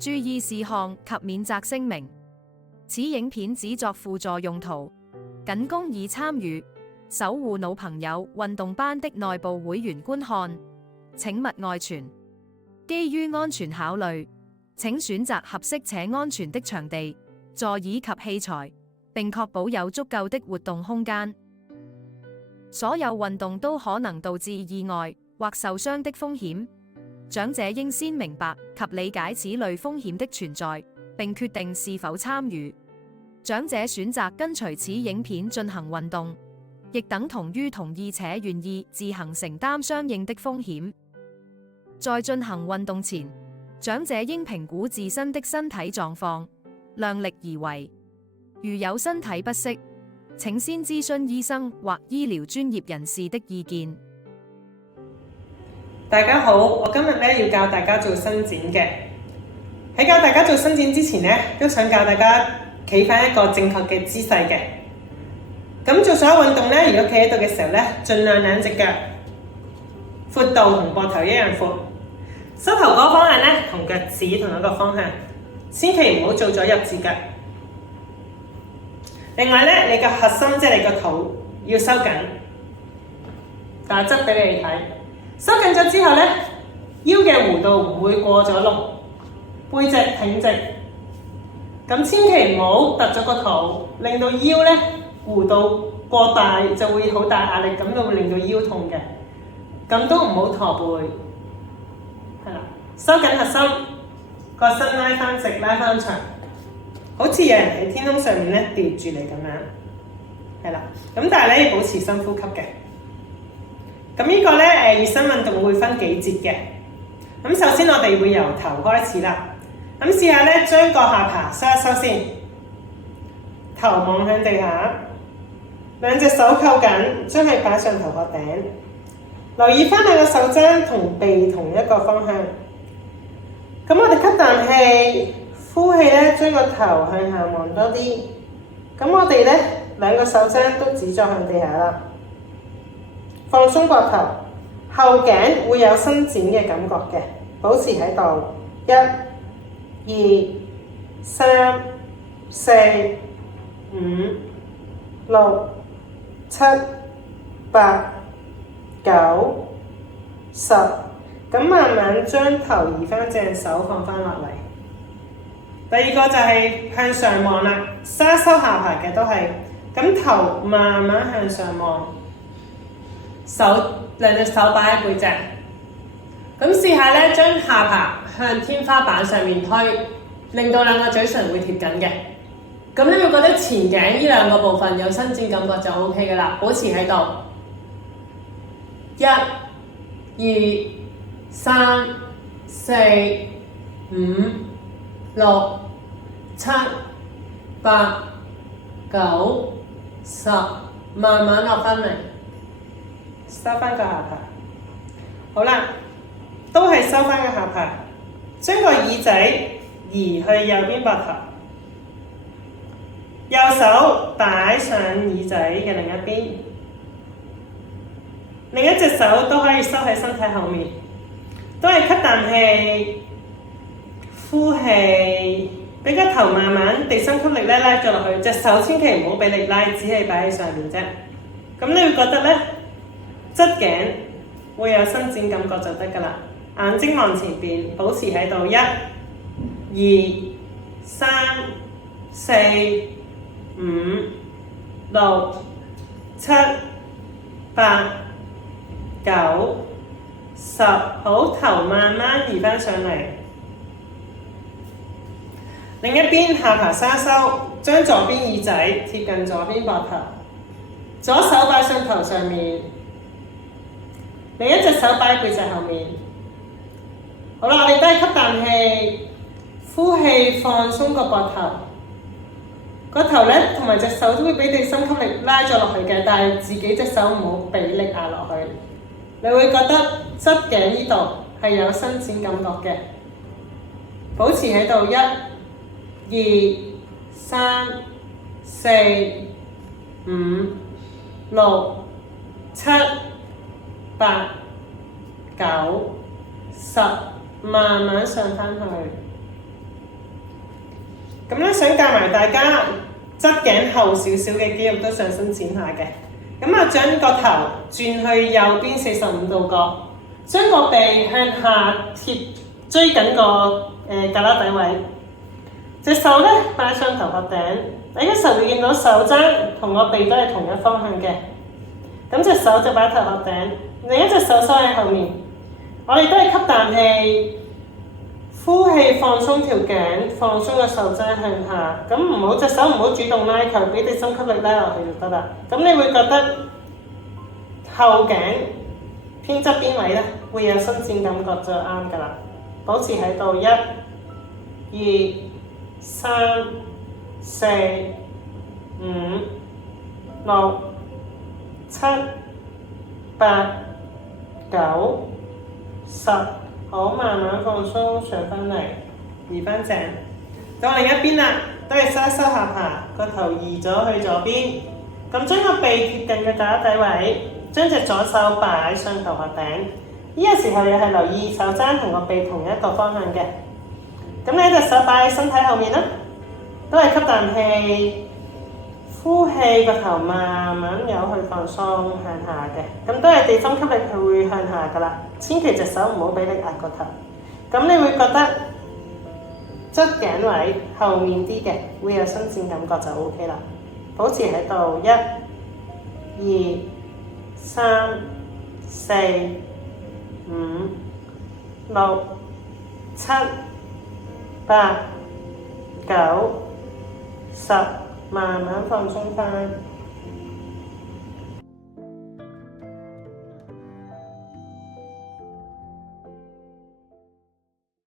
注意事項及免責聲明。此影片只作輔助用途，僅供已參與守護腦朋友運動班的內部會員觀看，請勿外傳。基於安全考慮，請選擇合適且安全的場地、座椅及器材，並確保有足夠的活動空間。所有運動都可能導致意外或受傷的風險，長者應先明白及理解此類風險的存在，並決定是否參與。長者選擇跟隨此影片進行運動，亦等同於同意且願意自行承擔相應的風險。在進行運動前，長者應評估自身的身體狀況，量力而為。如有身體不適，請先諮詢醫生或醫療專業人士的意見。大家好，我今日要教大家做伸展嘅。喺教大家做伸展之前呢，都想教大家企返一個正確嘅姿勢嘅。咁做所有運動呢，如果企喺度嘅時候呢，盡量兩隻腳闊度同膊頭一樣闊，膝頭哥方向呢，同腳趾同一個方向，千祈唔好做咗入字腳。另外呢，你個核心即係你個肚要收緊，打側俾你睇。收緊咗之後呢，腰嘅弧度唔會過咗龍，背脊挺直。咁千祈唔好突咗個肚，令到腰呢弧度過大就會好大壓力，咁就會令到腰痛嘅。咁都唔好駝背，係啦，收緊核心，個身拉翻直，拉翻長，好似有人喺天空上面呢吊住你咁樣，係啦。咁但係咧要保持深呼吸嘅。咁呢個咧熱身運動會分幾節嘅。咁首先我哋會由頭開始啦。咁試下咧將個下巴收一收先，頭望向地下，兩隻手扣緊，將佢擺上頭殼頂。留意翻兩個手踭同鼻同一個方向。咁我哋吸啖氣，呼氣咧將個頭向下望多啲。咁我哋咧兩個手踭都指咗向地下啦。放鬆膊頭，後頸會有伸展嘅感覺嘅，保持喺度。1、2、3、4、5、6、7、8、9、10。咁慢慢將頭移翻正，手放翻落嚟。第二個就係向上望啦，沙收下巴嘅都係。咁頭慢慢向上望。兩隻手擺喺背脊，咁試下咧將下巴向天花板上面推，令到兩個嘴唇會貼緊嘅。咁你會覺得前頸呢兩個部分有伸展感覺就 OK 嘅啦，保持喺度。1、2、3、4、5、6、7、8、9、10，慢慢落翻嚟。收翻個下巴，好啦，都係收翻個下巴，將個耳仔移去右邊膊頭，右手擺上耳仔嘅另一邊，另一隻手都可以收喺身體後面，都係吸啖氣，呼氣，俾個頭慢慢地心吸力咧拉咗落去，隻手千祈唔好俾力拉，只係擺喺上面啫。咁你會覺得咧？側頸會有伸展感覺就得㗎啦，眼睛望前邊，保持喺度。1、2、3、4、5、6、7、8、9、10，好，頭慢慢移翻上嚟。另一邊下巴沙收，將左邊耳仔貼近左邊膊頭，左手擺上頭上面。另一隻手擺喺背脊後面。好啦，我哋都係吸啖氣，呼氣，放鬆個膊頭。個頭咧同埋隻手都會俾地心吸力拉咗落去嘅，但係自己隻手唔好俾力壓落去。你會覺得側頸呢度係有伸展感覺嘅。保持喺度。1、2、3、4、5、6、7、8、9、10，慢慢上翻去。咁咧想教埋大家側頸後少少嘅肌肉都想伸展下嘅。咁啊，將個頭轉去右邊45度角，將個鼻向下貼追緊個胳肋底位，隻手咧擺上頭殼頂。你嘅時候會見到手踭同個鼻都係同一方向嘅。咁隻手就擺頭殼頂，另一隻手收喺後面。我哋都係吸啖氣，呼氣放鬆條頸，放鬆個手踭向下。咁唔好隻手唔好主動拉球，俾地心吸力拉落去就得啦。咁你會覺得後頸偏側邊位咧會有伸展感覺就啱㗎啦。保持喺度，1、2、3、4、5、6、7、8、9、10，好，慢慢放鬆上翻嚟，移翻正。到另一邊啦，都係收一收下巴，個頭移咗去左邊。咁將個鼻貼近嘅胳肋底位，將隻左手擺上頭殼頂。呢個時候又係留意手踭同個鼻同一個方向嘅。咁你隻手擺喺身體後面啦，都係吸啖氣。呼氣，個頭慢慢由去放鬆向下嘅，咁都係地心吸力佢會向下噶啦，千祈隻手唔好俾力壓個頭。咁你會覺得側頸位後面啲嘅會有伸展感覺就 OK 啦。保持喺度，1、2、3、4、5、6、7、8、9、10。慢慢放鬆翻。